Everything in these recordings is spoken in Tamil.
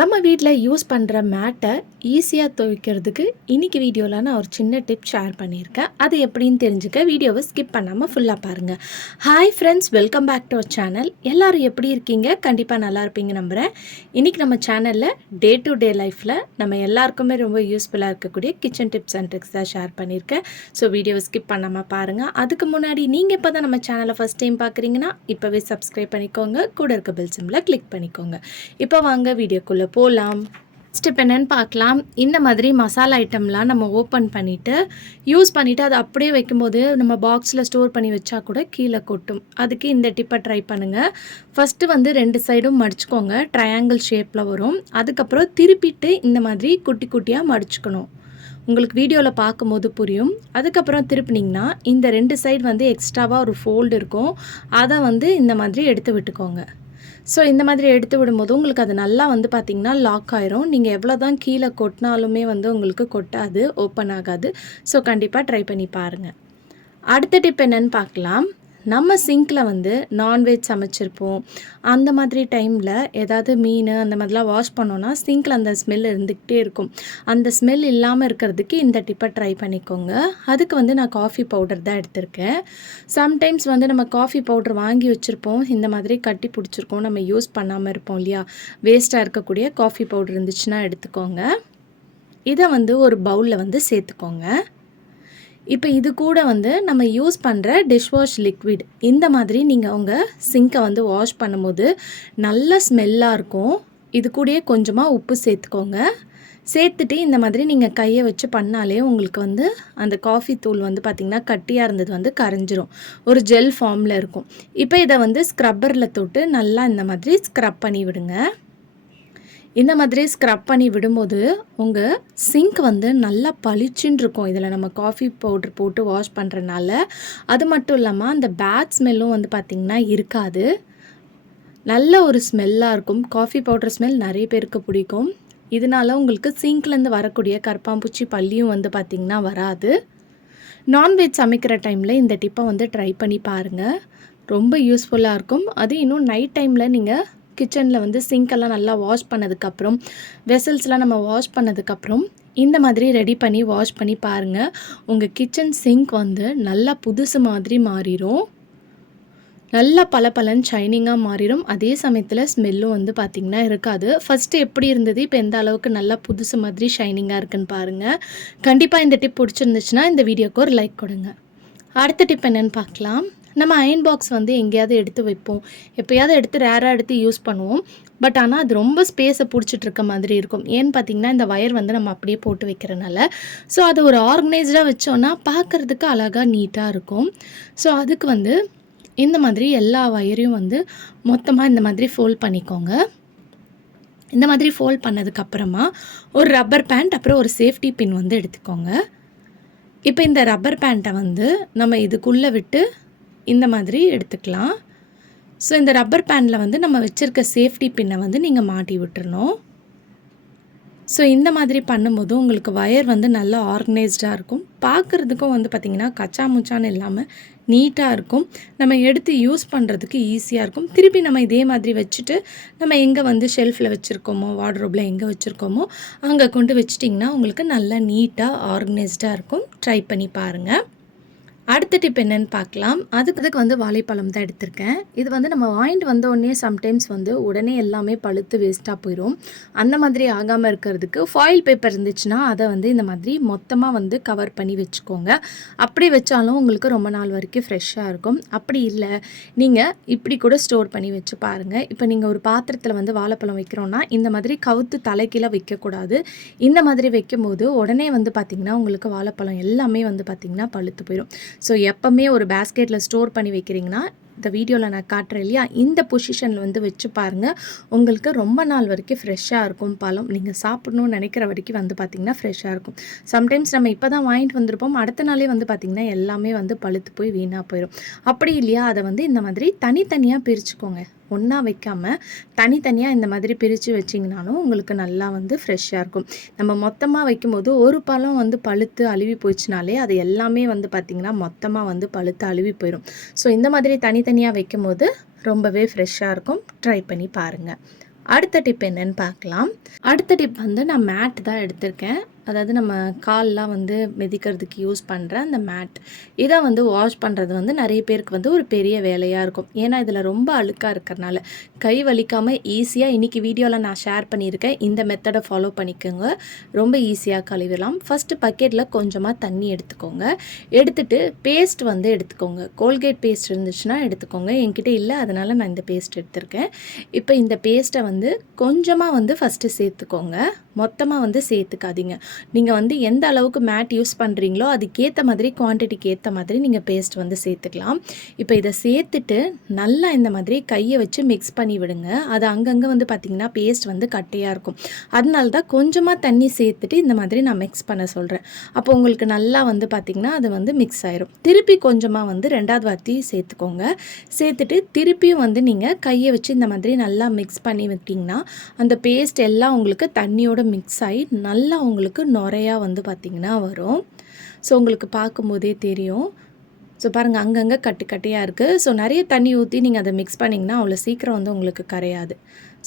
நம்ம வீட்டில் யூஸ் பண்ணுற மேட்டை ஈஸியாக துவைக்கிறதுக்கு இன்றைக்கி வீடியோவில் நான் ஒரு சின்ன டிப் ஷேர் பண்ணியிருக்கேன். அது எப்படின்னு தெரிஞ்சுக்க வீடியோவை ஸ்கிப் பண்ணாமல் ஃபுல்லாக பாருங்கள் hi friends welcome back to our channel எல்லோரும் எப்படி இருக்கீங்க? கண்டிப்பாக நல்லா இருப்பீங்க நம்புகிறேன் இன்றைக்கி நம்ம சேனலில் டே டு டே லைஃப்பில் நம்ம எல்லாருக்குமே ரொம்ப யூஸ்ஃபுல்லாக இருக்கக்கூடிய கிச்சன் டிப்ஸ் அண்ட் ட்ரிக்ஸ் தான் ஷேர் பண்ணியிருக்கேன். ஸோ வீடியோவை ஸ்கிப் பண்ணாமல் பாருங்கள் அதுக்கு முன்னாடி நீங்கள் இப்போ தான் நம்ம சேனலை ஃபஸ்ட் டைம் பார்க்குறீங்கன்னா இப்போவே சப்ஸ்கிரைப் பண்ணிக்கோங்க. கூட இருக்க பெல் சிம்மில் கிளிக் பண்ணிக்கோங்க. இப்போ வாங்க வீடியோக்குள்ளே போகலாம் ஸ்டெப் என்னென்னு பார்க்கலாம். இந்த மாதிரி மசாலா ஐட்டம்லாம் நம்ம ஓப்பன் பண்ணிவிட்டு யூஸ் பண்ணிவிட்டு அதை அப்படியே வைக்கும்போது நம்ம பாக்ஸில் ஸ்டோர் பண்ணி வச்சா கூட கீழே கொட்டும். அதுக்கு இந்த டிப்பை ட்ரை பண்ணுங்கள் ஃபஸ்ட்டு வந்து ரெண்டு சைடும் மடிச்சுக்கோங்க. ட்ரையாங்கிள் ஷேப்பில் வரும். அதுக்கப்புறம் திருப்பிட்டு இந்த மாதிரி குட்டி குட்டியாக மடிச்சுக்கணும். உங்களுக்கு வீடியோவில் பார்க்கும்போது புரியும். அதுக்கப்புறம் திருப்பினீங்கன்னா இந்த ரெண்டு சைடு வந்து எக்ஸ்ட்ராவாக ஒரு ஃபோல்டு இருக்கும். அதை வந்து இந்த மாதிரி எடுத்து விட்டுக்கோங்க. ஸோ இந்த மாதிரி எடுத்து விடும்போது உங்களுக்கு அது நல்லா வந்து பார்த்திங்கன்னா லாக் ஆயிரும். நீங்கள் எவ்வளோ தான் கீழே கொட்டினாலுமே வந்து உங்களுக்கு கொட்டாது ஓப்பன் ஆகாது. ஸோ கண்டிப்பாக ட்ரை பண்ணி பாருங்கள் அடுத்த டிப் என்னென்னு பார்க்கலாம். நம்ம சிங்கில் வந்து நான்வெஜ் சமைச்சிருப்போம். அந்த மாதிரி டைமில் ஏதாவது மீன் அந்த மாதிரிலாம் வாஷ் பண்ணோன்னா சிங்கில் அந்த ஸ்மெல் இருந்துக்கிட்டே இருக்கும். அந்த ஸ்மெல் இல்லாமல் இருக்கிறதுக்கு இந்த டிப்பை ட்ரை பண்ணிக்கோங்க. அதுக்கு வந்து நான் காஃபி பவுடர் தான் எடுத்திருக்கேன். சம்டைம்ஸ் வந்து நம்ம காஃபி பவுடர் வாங்கி வச்சுருப்போம். இந்த மாதிரி கட்டி பிடிச்சிருக்கோம். நம்ம யூஸ் பண்ணாமல் இருப்போம் இல்லையா? வேஸ்ட்டாக இருக்கக்கூடிய காஃபி பவுடர் இருந்துச்சுன்னா எடுத்துக்கோங்க. இதை வந்து ஒரு பவுலில் வந்து சேர்த்துக்கோங்க. இப்போ இது கூட வந்து நம்ம யூஸ் பண்ணுற டிஷ்வாஷ் லிக்விட் இந்த மாதிரி நீங்கள் உங்கள் சிங்கை வந்து வாஷ் பண்ணும்போது நல்ல ஸ்மெல்லாக இருக்கும். இது கூடயே கொஞ்சமாக உப்பு சேர்த்துக்கோங்க. சேர்த்துட்டு இந்த மாதிரி நீங்கள் கையை வச்சு பண்ணாலே உங்களுக்கு வந்து அந்த காஃபி தூள் வந்து பார்த்திங்கன்னா கட்டியாக இருந்தது வந்து கரைஞ்சிரும். ஒரு ஜெல் ஃபார்மில் இருக்கும். இப்போ இதை வந்து ஸ்க்ரப்பரில் தொட்டு நல்லா இந்த மாதிரி ஸ்க்ரப் பண்ணி விடுங்க. இந்த மாதிரி ஸ்க்ரப் பண்ணி விடும்போது உங்கள் சிங்க் வந்து நல்லா பளிச்சுன்னு இருக்கும். இதில் நம்ம காஃபி பவுடர் போட்டு வாஷ் பண்ணுறனால அது மட்டும் இல்லாமல் அந்த பேட் ஸ்மெல்லும் வந்து பார்த்திங்கன்னா இருக்காது. நல்ல ஒரு ஸ்மெல்லாக இருக்கும். காஃபி பவுடர் ஸ்மெல் நிறைய பேருக்கு பிடிக்கும். இதனால உங்களுக்கு சிங்க்லேருந்து வரக்கூடிய கற்பாம்பூச்சி பள்ளியும் வந்து பார்த்திங்கன்னா வராது. நான்வெஜ் சமைக்கிற டைமில் இந்த டிப்பை வந்து ட்ரை பண்ணி பாருங்கள் ரொம்ப யூஸ்ஃபுல்லாக இருக்கும். அது இன்னும் நைட் டைமில் நீங்கள் கிச்சனில் வந்து சிங்க்கெல்லாம் நல்லா வாஷ் பண்ணதுக்கப்புறம் வெசல்ஸ்லாம் நம்ம வாஷ் பண்ணதுக்கப்புறம் இந்த மாதிரி ரெடி பண்ணி வாஷ் பண்ணி பாருங்கள் உங்கள் கிச்சன் சிங்க் வந்து நல்லா புதுசு மாதிரி மாறிடும் நல்லா பல பலன் ஷைனிங்காக மாறிடும் அதே சமயத்தில் ஸ்மெல்லும் வந்து பார்த்திங்கன்னா இருக்காது. ஃபஸ்ட்டு எப்படி இருந்தது? இப்போ எந்த அளவுக்கு நல்லா புதுசு மாதிரி ஷைனிங்காக இருக்குன்னு பாருங்கள் கண்டிப்பாக இந்த டிப் பிடிச்சிருந்துச்சுன்னா இந்த வீடியோக்கு ஒரு லைக் கொடுங்க. அடுத்த டிப் என்னென்னு பார்க்கலாம். நம்ம அயன் பாக்ஸ் வந்து எங்கேயாவது எடுத்து வைப்போம். எப்போயாவது எடுத்து ரேராக எடுத்து யூஸ் பண்ணுவோம். பட் ஆனால் அது ரொம்ப ஸ்பேஸை பிடிச்சிட்டு இருக்க மாதிரி இருக்கும். ஏன்னு பார்த்தீங்கன்னா இந்த ஒயர் வந்து நம்ம அப்படியே போட்டு வைக்கிறனால. ஸோ அது ஒரு ஆர்கனைஸ்டாக வச்சோன்னா பார்க்குறதுக்கு அழகாக நீட்டாக இருக்கும். ஸோ அதுக்கு வந்து இந்த மாதிரி எல்லா ஒயரையும் வந்து மொத்தமாக இந்த மாதிரி ஃபோல்ட் பண்ணிக்கோங்க. இந்த மாதிரி ஃபோல்ட் பண்ணதுக்கப்புறமா ஒரு ரப்பர் பேண்ட் அப்புறம் ஒரு சேஃப்டி பின் வந்து எடுத்துக்கோங்க. இப்போ இந்த ரப்பர் பேண்ட்டை வந்து நம்ம இதுக்குள்ளே விட்டு இந்த மாதிரி எடுத்துக்கலாம். ஸோ இந்த ரப்பர் பேனில் வந்து நம்ம வச்சுருக்க சேஃப்டி பின்னை வந்து நீங்கள் மாட்டி விட்டுறணும். ஸோ இந்த மாதிரி பண்ணும்போது உங்களுக்கு ஒயர் வந்து நல்லா ஆர்கனைஸ்டாக இருக்கும். பார்க்குறதுக்கும் வந்து பார்த்திங்கன்னா கச்சா முச்சான்னு இல்லாமல் நீட்டாக இருக்கும். நம்ம எடுத்து யூஸ் பண்ணுறதுக்கு ஈஸியாக இருக்கும். திருப்பி நம்ம இதே மாதிரி வச்சுட்டு நம்ம எங்கே வந்து ஷெல்ஃபில் வச்சுருக்கோமோ வார்ட்ரோப்பில் எங்கே வச்சுருக்கோமோ அங்கே கொண்டு வச்சிட்டிங்கன்னா உங்களுக்கு நல்லா நீட்டாக ஆர்கனைஸ்டாக இருக்கும். ட்ரை பண்ணி பாருங்கள் அடுத்த டிப் என்னன்னு பார்க்கலாம். அதுக்கு அதுக்கு வந்து வாழைப்பழம் தான் எடுத்திருக்கேன். இது வந்து நம்ம வாங்கிட்டு வந்த உடனே சம்டைம்ஸ் வந்து உடனே எல்லாமே பழுத்து வேஸ்ட்டாக போயிடும் அந்த மாதிரி ஆகாமல் இருக்கிறதுக்கு ஃபாயில் பேப்பர் இருந்துச்சுன்னா அதை வந்து இந்த மாதிரி மொத்தமாக வந்து கவர் பண்ணி வச்சுக்கோங்க. அப்படி வச்சாலும் உங்களுக்கு ரொம்ப நாள் வரைக்கும் ஃப்ரெஷ்ஷாக இருக்கும். அப்படி இல்லை நீங்கள் இப்படி கூட ஸ்டோர் பண்ணி வச்சு பாருங்கள் இப்போ நீங்கள் ஒரு பாத்திரத்தில் வந்து வாழைப்பழம் வைக்கிறோன்னா இந்த மாதிரி கவுத்து தலைக்கீழ வைக்கக்கூடாது. இந்த மாதிரி வைக்கும்போது உடனே வந்து பார்த்திங்கன்னா உங்களுக்கு வாழைப்பழம் எல்லாமே வந்து பார்த்திங்கன்னா பழுத்து போயிடும் ஸோ எப்போவுமே ஒரு பேஸ்கெட்டில் ஸ்டோர் பண்ணி வைக்கிறீங்கன்னா இந்த வீடியோவில் நான் காட்டுறேன் இல்லையா? இந்த பொசிஷனில் வந்து வச்சு பாருங்கள் உங்களுக்கு ரொம்ப நாள் வரைக்கும் ஃப்ரெஷ்ஷாக இருக்கும் பழம். நீங்கள் சாப்பிடணும்னு நினைக்கிற வரைக்கும் வந்து பார்த்திங்கன்னா ஃப்ரெஷ்ஷாக இருக்கும். சம்டைம்ஸ் நம்ம இப்போ தான் வாங்கிட்டு வந்திருப்போம். அடுத்த நாளே வந்து பார்த்திங்கன்னா எல்லாமே வந்து பழுத்து போய் வீணாக போயிடும் அப்படி இல்லையா? அதை வந்து இந்த மாதிரி தனித்தனியாக பிரிச்சுக்கோங்க. ஒன்றா வைக்காமல் தனித்தனியாக இந்த மாதிரி பிரித்து வச்சிங்கனாலும் உங்களுக்கு நல்லா வந்து ஃப்ரெஷ்ஷாக இருக்கும். நம்ம மொத்தமாக வைக்கும்போது ஒரு பழம் வந்து பழுத்து அழுவி போச்சுனாலே அது எல்லாமே வந்து பார்த்திங்கன்னா மொத்தமாக வந்து பழுத்து அழுவி போயிடும் ஸோ இந்த மாதிரி தனித்தனியாக வைக்கும்போது ரொம்பவே ஃப்ரெஷ்ஷாக இருக்கும். ட்ரை பண்ணி பாருங்கள் அடுத்த டிப் என்னன்னு பார்க்கலாம். அடுத்த டிப் வந்து நான் மேட் தான் எடுத்திருக்கேன். அதாவது நம்ம கால்லாம் வந்து மிதிக்கிறதுக்கு யூஸ் பண்ணுற அந்த மேட் இதை வந்து வாஷ் பண்ணுறது வந்து நிறைய பேருக்கு வந்து ஒரு பெரிய வேலையாக இருக்கும். ஏன்னா இதில் ரொம்ப அழுக்காக இருக்கிறனால கை வலிக்காமல் ஈஸியாக இன்றைக்கி வீடியோவில் நான் ஷேர் பண்ணியிருக்கேன். இந்த மெத்தடை ஃபாலோ பண்ணிக்கோங்க. ரொம்ப ஈஸியாக கழுவிடலாம். ஃபஸ்ட்டு பக்கெட்டில் கொஞ்சமாக தண்ணி எடுத்துக்கோங்க. எடுத்துட்டு பேஸ்ட் வந்து எடுத்துக்கோங்க. கோல்கேட் பேஸ்ட் இருந்துச்சுன்னா எடுத்துக்கோங்க. என்கிட்ட இல்லை அதனால் நான் இந்த பேஸ்ட் எடுத்திருக்கேன். இப்போ இந்த பேஸ்ட்டை வந்து கொஞ்சமாக வந்து ஃபஸ்ட்டு சேர்த்துக்கோங்க. மொத்தமாக வந்து சேர்த்துக்காதீங்க. நீங்கள் வந்து எந்த அளவுக்கு மேட் யூஸ் பண்ணுறீங்களோ அதுக்கேற்ற மாதிரி குவான்டிட்டிக்கு ஏற்ற மாதிரி நீங்கள் பேஸ்ட் வந்து சேர்த்துக்கலாம். இப்போ இதை சேர்த்துட்டு நல்லா இந்த மாதிரி கையை வச்சு மிக்ஸ் பண்ணி விடுங்க. அது அங்கங்கே வந்து பார்த்திங்கன்னா பேஸ்ட் வந்து கட்டையாக இருக்கும். அதனால தான் கொஞ்சமாக தண்ணி சேர்த்துட்டு இந்த மாதிரி நான் மிக்ஸ் பண்ண சொல்கிறேன் அப்போ உங்களுக்கு நல்லா வந்து பார்த்திங்கன்னா அது வந்து மிக்ஸ் ஆயிரும். திருப்பி கொஞ்சமாக வந்து ரெண்டாவது வார்த்தி சேர்த்துக்கோங்க. சேர்த்துட்டு திருப்பியும் வந்து நீங்கள் கையை வச்சு இந்த மாதிரி நல்லா மிக்ஸ் பண்ணி விட்டிங்கன்னா அந்த பேஸ்ட் எல்லாம் உங்களுக்கு தண்ணியோட மிக்ஸ் ஆகி நல்லா உங்களுக்கு நுரையா வந்து பார்த்திங்கன்னா வரும். ஸோ உங்களுக்கு பார்க்கும்போதே தெரியும். ஸோ பாருங்கள் அங்கங்கே கட்டு கட்டியாக இருக்குது ஸோ நிறைய தண்ணி ஊற்றி நீங்கள் அதை மிக்ஸ் பண்ணிங்கன்னா அவ்வளோ சீக்கிரம் வந்து உங்களுக்கு கரையாது.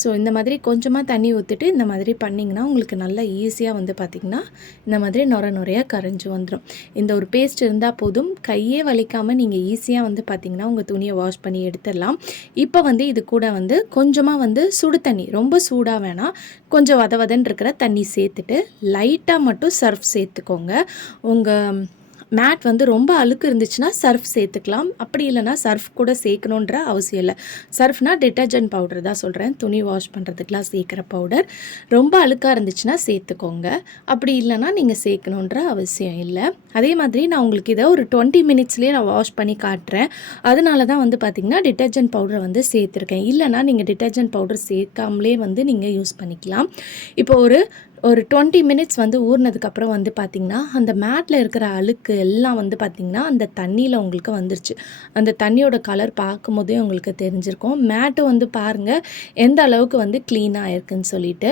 ஸோ இந்த மாதிரி கொஞ்சமாக தண்ணி ஊற்றிட்டு இந்த மாதிரி பண்ணிங்கன்னா உங்களுக்கு நல்லா ஈஸியாக வந்து பார்த்திங்கன்னா இந்த மாதிரி நுர நுறையாக கரைஞ்சி வந்துடும் இந்த ஒரு பேஸ்ட் இருந்தால் போதும். கையே வலிக்காமல் நீங்கள் ஈஸியாக வந்து பார்த்திங்கன்னா உங்கள் துணியை வாஷ் பண்ணி எடுத்துடலாம். இப்போ வந்து இது கூட வந்து கொஞ்சமாக வந்து சுடு தண்ணி ரொம்ப சூடாக வேணாம். கொஞ்சம் வத வதன்னு இருக்கிற தண்ணி சேர்த்துட்டு லைட்டாக மட்டும் சர்ஃப் சேர்த்துக்கோங்க. உங்கள் மேட் வந்து ரொம்ப அழுக்கு இருந்துச்சுன்னா சர்ஃப் சேர்த்துக்கலாம். அப்படி இல்லைனா சர்ஃப் கூட சேர்க்கணுன்ற அவசியம் இல்லை. சர்ஃப்னா டிட்டர்ஜென்ட் பவுடர் தான் சொல்கிறேன் துணி வாஷ் பண்ணுறதுக்கெலாம் சேர்க்குற பவுடர் ரொம்ப அழுக்காக இருந்துச்சுன்னா சேர்த்துக்கோங்க. அப்படி இல்லைனா நீங்கள் சேர்க்கணுன்ற அவசியம் இல்லை. அதே மாதிரி நான் உங்களுக்கு இதை ஒரு டுவெண்ட்டி மினிட்ஸ்லேயே நான் வாஷ் பண்ணி காட்டுறேன். அதனால தான் வந்து பார்த்திங்கன்னா டிட்டர்ஜென்ட் பவுடரை வந்து சேர்த்துருக்கேன். இல்லைனா நீங்கள் டிட்டர்ஜென்ட் பவுடர் சேர்க்காமலே வந்து நீங்கள் யூஸ் பண்ணிக்கலாம். இப்போ ஒரு ஒரு டுவெண்ட்டி மினிட்ஸ் வந்து ஊறினதுக்கப்புறம் வந்து பார்த்திங்கன்னா அந்த மேட்டில் இருக்கிற அழுக்கு எல்லாம் வந்து பார்த்திங்கன்னா அந்த தண்ணியில் உங்களுக்கு வந்துருச்சு. அந்த தண்ணியோட கலர் பார்க்கும்போதே உங்களுக்கு தெரிஞ்சிருக்கும். மேட்டு வந்து பாருங்கள் எந்த அளவுக்கு வந்து க்ளீனாக இருக்குன்னு சொல்லிட்டு.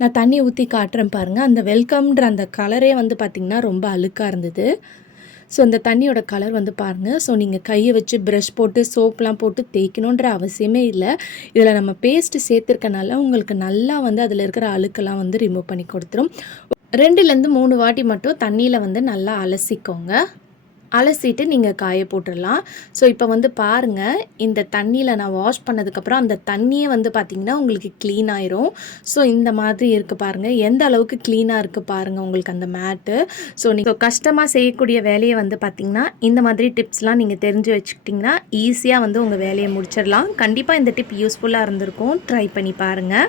நான் தண்ணி ஊற்றி காட்டுறேன் பாருங்கள் அந்த வெல்கம்ன்ற அந்த கலரே வந்து பார்த்திங்கன்னா ரொம்ப அழுக்காக இருந்தது. ஸோ அந்த தண்ணியோட கலர் வந்து பாருங்கள் ஸோ நீங்கள் கையை வச்சு ப்ரஷ் போட்டு சோப்லாம் போட்டு தேய்க்கணுன்ற அவசியமே இல்லை. இதில் நம்ம பேஸ்ட்டு சேர்த்துருக்கனால உங்களுக்கு நல்லா வந்து அதில் இருக்கிற அழுக்கெல்லாம் வந்து ரிமூவ் பண்ணி கொடுத்துரும். ரெண்டுலேருந்து மூணு வாட்டி மட்டும் தண்ணியில் வந்து நல்லா அலசிக்கோங்க. அலசிட்டு நீங்கள் காய போட்டுடலாம். ஸோ இப்போ வந்து பாருங்கள் இந்த தண்ணியில் நான் வாஷ் பண்ணதுக்கப்புறம் அந்த தண்ணியே வந்து பார்த்திங்கன்னா உங்களுக்கு க்ளீன் ஆயிரும். ஸோ இந்த மாதிரி இருக்குது பாருங்கள் எந்த அளவுக்கு க்ளீனாக இருக்குது பாருங்கள் உங்களுக்கு அந்த மேட்டு ஸோ நீங்கள் கஷ்டமாக செய்யக்கூடிய வேலையை வந்து பார்த்திங்கன்னா இந்த மாதிரி டிப்ஸ்லாம் நீங்கள் தெரிஞ்சு வச்சுக்கிட்டிங்கன்னா ஈஸியாக வந்து உங்கள் வேலையை முடிச்சிடலாம். கண்டிப்பாக இந்த டிப் யூஸ்ஃபுல்லாக இருந்திருக்கும். ட்ரை பண்ணி பாருங்கள்